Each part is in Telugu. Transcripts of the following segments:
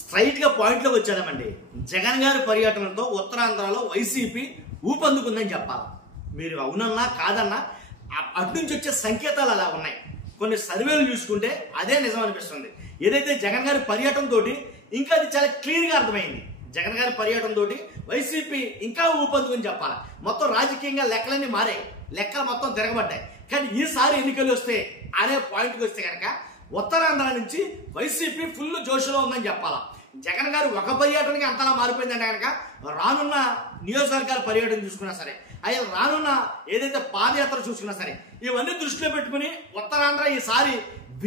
స్ట్రైట్గా పాయింట్లోకి వచ్చామండి. జగన్ గారి పర్యటనతో ఉత్తరాంధ్రలో వైసీపీ ఊపందుకుందని చెప్పాలి. మీరు అవునన్నా కాదన్నా అటు నుంచి వచ్చే సంకేతాలు అలా ఉన్నాయి. కొన్ని సర్వేలు చూసుకుంటే అదే నిజం అనిపిస్తుంది. ఏదైతే జగన్ గారి పర్యటనతో ఇంకా అది చాలా క్లియర్గా అర్థమైంది. జగన్ గారి పర్యటనతో వైసీపీ ఇంకా ఊపందుకుని చెప్పాలి. మొత్తం రాజకీయంగా లెక్కలన్నీ మారాయి, లెక్కలు మొత్తం తిరగబడ్డాయి. కానీ ఈసారి ఎన్నికలు వస్తే అనే పాయింట్కి వస్తే కనుక ఉత్తరాంధ్ర నుంచి వైసీపీ ఫుల్ జోషులో ఉందని చెప్పాలా. జగన్ గారు ఒక పర్యటనకి అంతలా మారిపోయిందంటే కనుక రానున్న నియోజకవర్గాల పర్యటన చూసుకున్నా సరే, అయ్యా రానున్న ఏదైతే పాదయాత్ర చూసుకున్నా సరే, ఇవన్నీ దృష్టిలో పెట్టుకుని ఉత్తరాంధ్ర ఈసారి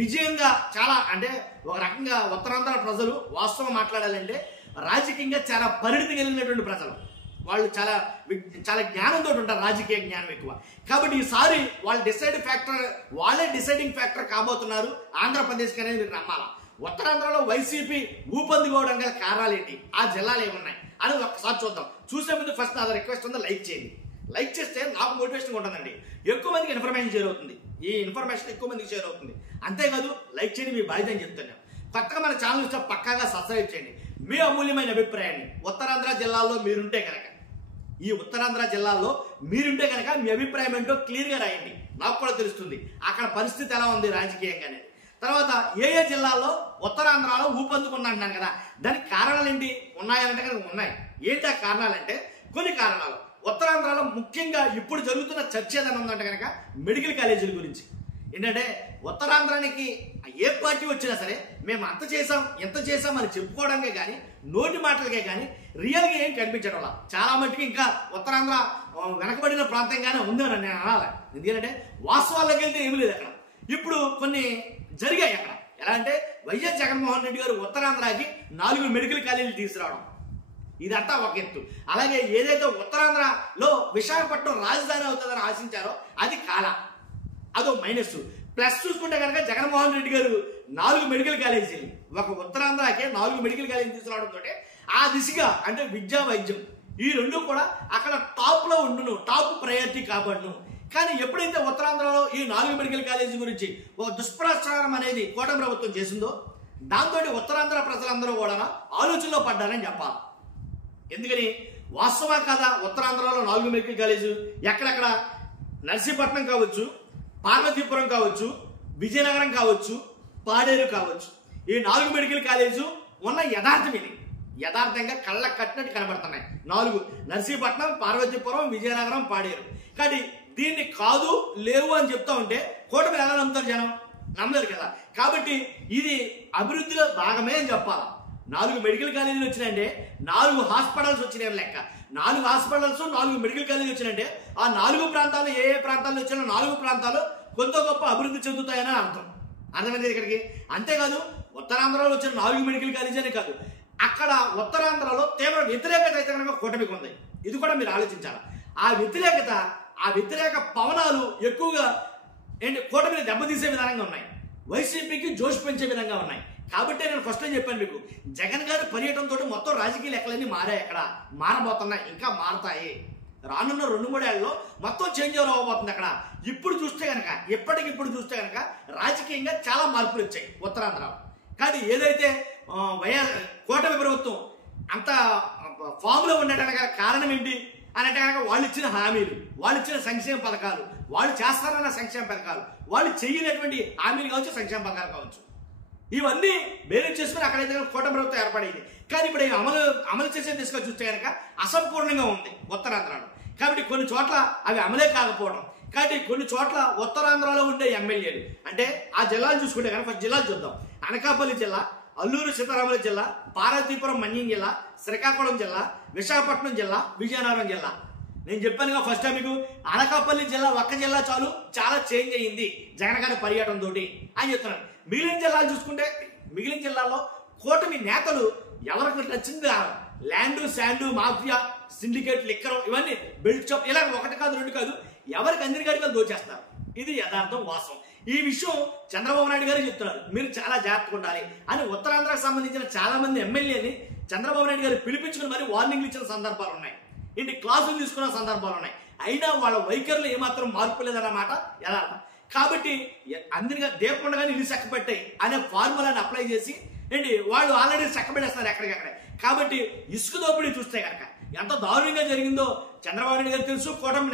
విజయంగా చాలా అంటే ఒక రకంగా ఉత్తరాంధ్ర ప్రజలు వాస్తవం మాట్లాడాలంటే రాజకీయంగా చాలా పరిణితి కలిగినటువంటి ప్రజలు. వాళ్ళు చాలా జ్ఞానంతో ఉంటారు, రాజకీయ జ్ఞానం ఎక్కువ. కాబట్టి ఈసారి వాళ్ళే డిసైడింగ్ ఫ్యాక్టర్ కాబోతున్నారు ఆంధ్రప్రదేశ్కి అనేది మీరు నమ్మాలా. ఉత్తరాంధ్రలో వైసీపీ ఊపందుకోవడం గల కారణాలు ఏంటి, ఆ జిల్లాలు ఏమున్నాయి అని ఒకసారి చూద్దాం. చూసే ముందు ఫస్ట్ నా రిక్వెస్ట్ ఉందో లైక్ చేయండి. లైక్ చేస్తే నాకు మోటివేషన్ ఉంటుందండి, ఎక్కువ మందికి ఇన్ఫర్మేషన్ షేర్ అవుతుంది. ఈ ఇన్ఫర్మేషన్ ఎక్కువ మందికి షేర్ అవుతుంది. అంతేకాదు లైక్ చేయండి, మీ బాధ్యత అని చెప్తున్నాను. కొత్తగా మన ఛానల్ ఇస్తే పక్కాగా సబ్స్క్రైబ్ చేయండి. మీ అమూల్యమైన అభిప్రాయాన్ని ఉత్తరాంధ్ర జిల్లాలో మీరుంటే కనుక మీ అభిప్రాయం ఏంటో క్లియర్గా రాయండి, నాకు కూడా తెలుస్తుంది అక్కడ పరిస్థితి ఎలా ఉంది రాజకీయంగా అనేది. తర్వాత ఏ జిల్లాల్లో ఉత్తరాంధ్రలో ఊపందుకున్నా అంటున్నాను కదా, దానికి కారణాలు ఏంటి ఉన్నాయంటే కనుక ఉన్నాయి. ఏంటి ఆ కారణాలంటే కొన్ని కారణాలు. ఉత్తరాంధ్రలో ముఖ్యంగా ఇప్పుడు జరుగుతున్న చర్చ ఏదైనా ఉందంటే కనుక మెడికల్ కాలేజీల గురించి. ఏంటంటే ఉత్తరాంధ్రానికి ఏ పార్టీ వచ్చినా సరే మేము ఎంత చేసాం అని చెప్పుకోవడానికే కానీ నోటి మాటలకే కానీ రియల్గా ఏం కనిపించడం వల్ల చాలా మట్టుకు ఇంకా ఉత్తరాంధ్ర వెనకబడిన ప్రాంతంగానే ఉందని నేను అనాలి. ఎందుకంటే వాస్తవాల్లోకి వెళ్తే ఏమీ లేదు అక్కడ. ఇప్పుడు కొన్ని జరిగాయి అక్కడ. ఎలా అంటే వైఎస్ జగన్మోహన్ రెడ్డి గారు ఉత్తరాంధ్రకి 4 మెడికల్ కాలేజీలు తీసుకురావడం, ఇదంతా ఒక ఎత్తు. అలాగే ఏదైతే ఉత్తరాంధ్రలో విశాఖపట్నం రాజధాని అవుతుందని ఆశించారో అది అదో మైనస్. ప్లస్ చూసుకుంటే కనుక జగన్మోహన్ రెడ్డి గారు 4 మెడికల్ కాలేజీలు ఒక ఉత్తరాంధ్రకే 4 మెడికల్ కాలేజీలు తీసుకురావడంతో ఆ దిశగా అంటే విద్యా వైద్యం ఈ రెండు కూడా అక్కడ టాప్లో ఉండును, టాప్ ప్రయారిటీ కాబడును. కానీ ఎప్పుడైతే ఉత్తరాంధ్రలో ఈ 4 మెడికల్ కాలేజీ గురించి ఒక దుష్ప్రచారం అనేది కూటమి ప్రభుత్వం చేసిందో దాంతో ఉత్తరాంధ్ర ప్రజలందరూ కూడా ఆలోచనలో పడ్డారని చెప్పాలి. ఎందుకని వాస్తవా కాదా ఉత్తరాంధ్రలో 4 మెడికల్ కాలేజీ ఎక్కడెక్కడ నర్సీపట్నం కావచ్చు, పార్వతీపురం కావచ్చు, విజయనగరం కావచ్చు, పాడేరు కావచ్చు, ఈ 4 మెడికల్ కాలేజీ ఉన్న యథార్థం ఇది. యథార్థంగా కళ్ళ కట్టినట్టు కనబడుతున్నాయి 4: నర్సీపట్నం, పార్వతీపురం, విజయనగరం, పాడేరు. కానీ దీన్ని కాదు లేవు అని చెప్తా ఉంటే కూటమి ఎలా నమ్ముతారు జనం? నమ్మలేరు కదా. కాబట్టి ఇది అభివృద్ధిలో భాగమే అని చెప్పాలి. 4 మెడికల్ కాలేజీలు వచ్చినాయంటే 4 హాస్పిటల్స్ వచ్చినాయని లెక్క. 4 హాస్పిటల్స్ 4 మెడికల్ కాలేజీలు వచ్చినాయంటే ఆ 4 ప్రాంతాలు ఏ ప్రాంతాల్లో వచ్చినా 4 ప్రాంతాలు కొంత గొప్ప అభివృద్ధి చెందుతాయని అర్థమైంది ఇక్కడికి. అంతేకాదు ఉత్తరాంధ్రలో వచ్చిన 4 మెడికల్ కాలేజీ అనే కాదు, అక్కడ ఉత్తరాంధ్రలో తీవ్ర వ్యతిరేకత అయితే కనుక కూటమికి ఉంది. ఇది కూడా మీరు ఆలోచించాలి. ఆ వ్యతిరేక పవనాలు ఎక్కువగా కూటమిని దెబ్బతీసే విధానంగా ఉన్నాయి, వైసీపీకి జోష్ పెంచే విధంగా ఉన్నాయి. కాబట్టి నేను ఫస్ట్ చెప్పాను మీకు, జగన్ గారి పర్యటనతో మొత్తం రాజకీయ లెక్కలన్నీ మారాయి, అక్కడ మారబోతున్నాయి, ఇంకా మారతాయి. రానున్న 2-3 ఏళ్లలో మొత్తం చేంజ్ అవ్వబోతుంది అక్కడ. ఇప్పుడు చూస్తే కనుక రాజకీయంగా చాలా మార్పులు వచ్చాయి ఉత్తరాంధ్రలో. కానీ ఏదైతే కూటమి ప్రభుత్వం అంత ఫామ్లో ఉండటానికి కారణం ఏంటి అని అంటే కనుక వాళ్ళు ఇచ్చిన హామీలు, వాళ్ళు ఇచ్చిన సంక్షేమ పథకాలు, వాళ్ళు చేస్తారన్న సంక్షేమ పథకాలు, వాళ్ళు చేయలేటువంటి హామీలు కావచ్చు, సంక్షేమ పథకాలు కావచ్చు, ఇవన్నీ మేనేజ్ చేసుకుని అక్కడైతే కూటమి ప్రభుత్వం ఏర్పడింది. కానీ ఇప్పుడు అమలు చేసే దిశగా చూస్తే కనుక అసంపూర్ణంగా ఉంది ఉత్తరాంధ్రలో. కాబట్టి కొన్ని చోట్ల అవి అమలే కాకపోవడం. కాబట్టి కొన్ని చోట్ల ఉత్తరాంధ్రలో ఉండే ఎమ్మెల్యేలు అంటే ఆ జిల్లాలు చూసుకుంటే కనుక ఫస్ట్ జిల్లాలు చూద్దాం. అనకాపల్లి జిల్లా, అల్లూరు సీతారామరాజు జిల్లా, పార్వతీపురం మన్యం జిల్లా, శ్రీకాకుళం జిల్లా, విశాఖపట్నం జిల్లా, విజయనగరం జిల్లా. నేను చెప్పానుగా ఫస్ట్ మీకు అనకాపల్లి జిల్లా ఒక్క జిల్లా చాలు, చాలా చేంజ్ అయ్యింది జగన్ గారి పర్యటన తోటి అని చెప్తున్నాను. మిగిలిన జిల్లాలు చూసుకుంటే మిగిలిన జిల్లాలో కూటమి నేతలు ఎవరికి నచ్చింది land sand mafia, syndicate, liquor, ఇవన్నీ బెల్ట్ షాప్, ఇలా 1 కాదు 2 కాదు, ఎవరికి అందరికీ దోచేస్తారు. ఇది యథార్థం, వాస్తవం. ఈ విషయం చంద్రబాబు నాయుడు గారు చెప్తున్నారు, మీరు చాలా జాగ్రత్తగా ఉండాలి అని. ఉత్తరాంధ్రకు సంబంధించిన చాలా మంది ఎమ్మెల్యేని చంద్రబాబు నాయుడు గారు పిలిపించుకుని మరి వార్నింగ్లు ఇచ్చిన సందర్భాలు ఉన్నాయి, క్లాసులు తీసుకున్న సందర్భాలు ఉన్నాయి. అయినా వాళ్ళ వైఖరిలో ఏమాత్రం మార్పు లేదన్నమాట యథార్థం. కాబట్టి అందరిగా దేపండగానే ఇల్లు చక్కబెట్టాయి అనే ఫార్ములాని అప్లై చేసి ఏంటి వాళ్ళు ఆల్రెడీ చక్కబెడేస్తున్నారు ఎక్కడికక్కడే. కాబట్టి ఇసుక దోపిడీ చూస్తే కనుక ఎంత దారుణంగా జరిగిందో చంద్రబాబు నాయుడు గారు తెలుసు, కూటమి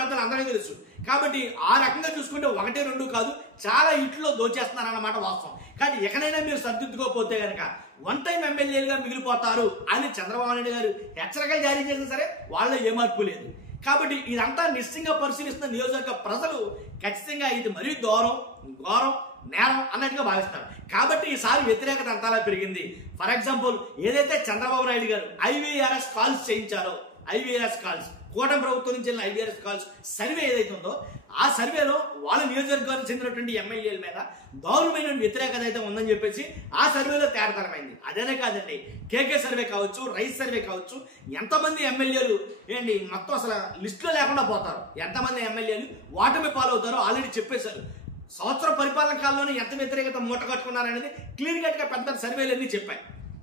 పెద్దలు అందరికీ తెలుసు. కాబట్టి ఆ రకంగా చూసుకుంటే 1, 2 కాదు, చాలా ఇంట్లో దోచేస్తున్నారు అన్నమాట వాస్తవం. కానీ ఎక్కడైనా మీరు సర్దిద్దుకోకపోతే కనుక వన్ టైం ఎమ్మెల్యేలుగా మిగిలిపోతారు అని చంద్రబాబు నాయుడు గారు హెచ్చరికలు జారీ చేసినా సరే వాళ్ళలో ఏ మార్పు లేదు. కాబట్టి ఇదంతా నిశ్చితంగా పరిశీలిస్తున్న నియోజకవర్గ ప్రజలు ఖచ్చితంగా ఇది మరీ ఘోరం నేరం అన్నట్టుగా భావిస్తారు. కాబట్టి ఈసారి వ్యతిరేకత అంతలా పెరిగింది. ఫర్ ఎగ్జాంపుల్ ఏదైతే చంద్రబాబు నాయుడు గారు IVRS కాల్స్ చేయించారో, IVRS కాల్స్ కూటమి ప్రభుత్వం నుంచి వెళ్ళిన IVRS కాల్స్ సర్వే ఏదైతే ఉందో ఆ సర్వేలో వాళ్ళ నియోజకవర్గానికి చెందినటువంటి ఎమ్మెల్యేల మీద దారుణమైన వ్యతిరేకత అయితే ఉందని చెప్పేసి ఆ సర్వేలో తేటతరమైంది. అదేనే కాదండి, KK సర్వే కావచ్చు, రైస్ సర్వే కావచ్చు, ఎంతమంది ఎమ్మెల్యేలు ఏంటి మొత్తం అసలు లిస్టులో లేకుండా పోతారు, ఎంతమంది ఎమ్మెల్యేలు ఓటమి పాలవుతారో ఆల్రెడీ చెప్పేశారు. సంవత్సరం పరిపాలన కాలంలోనే ఎంత వ్యతిరేకత మూట కట్టుకున్నారనేది క్లియర్ కట్ గా పెద్ద సర్వేలు అన్నీ చెప్పాయి.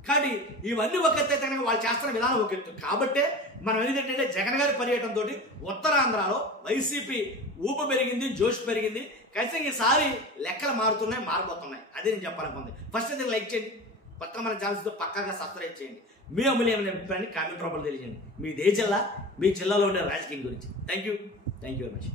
కాబట్టి ఇవన్నీ ఒక ఎత్తు అయితే కనుక వాళ్ళు చేస్తున్న విధానం ఒక ఎత్తు. కాబట్టే మనం ఏంటంటే జగన్ గారి పర్యటన తోటి ఉత్తరాంధ్రలో వైసీపీ ఊపు పెరిగింది, జోష్ పెరిగింది. ఖచ్చితంగా ఈసారి లెక్కలు మారబోతున్నాయి. అదే నేను చెప్పాలనుకుంది. ఫస్ట్ అయితే లైక్ చేయండి, పక్క మన ఛానల్స్తో పక్కాగా సబ్స్క్రైబ్ చేయండి. మీ అమూల్యమైన అభిప్రాయాన్ని కామెంట్ రూపంలో తెలియజేయండి. మీది ఏ జిల్లా, మీ జిల్లాలో ఉండే రాజకీయం గురించి. Thank you very much.